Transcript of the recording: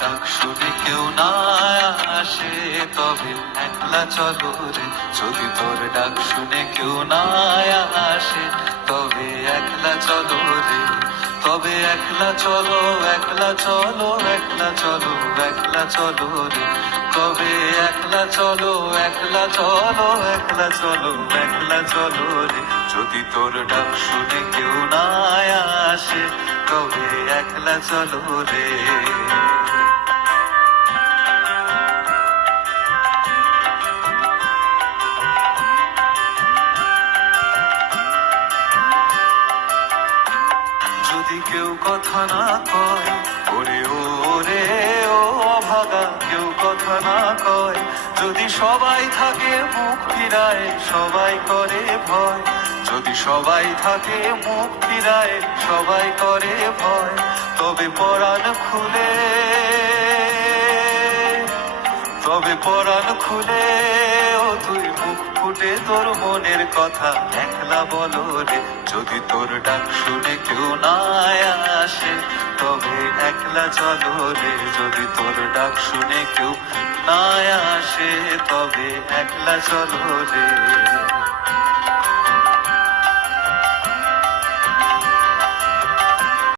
ডাক শুনে কেউ না আসে তবে একলা চলো রে, যদি তোর ডাক শুনে কেউ না আসে তবে একলা চলো রে, তবে একলা চলো, একলা চলো, একলা চলো, একলা চলো রে, তবে একলা চলো, একলা চলো, একলা চলো, একলা চলো রে, যদি তোর ডাক শুনে কেউ না আসে তবে একলা চলো রে। যদি কেউ কথা না কয় ওরে ওরে ও অভাগা, কেউ কথা না কয়, যদি সবাই থাকে মুখ ফিরায় সবাই করে ভয়, যদি সবাই থাকে মুখ ফিরায় সবাই করে ভয়, তবে পরাণ খুলে, তবে পরাণ খুলে ও তুই মুখ ফুটে তোর মনের কথা একলা বলো রে, যদি তোর ডাক শুনে কেউ না আসে তবে একলা চলো রে, যদি তোর ডাক শুনে কেউ না আসে তবে একলা চলো রে।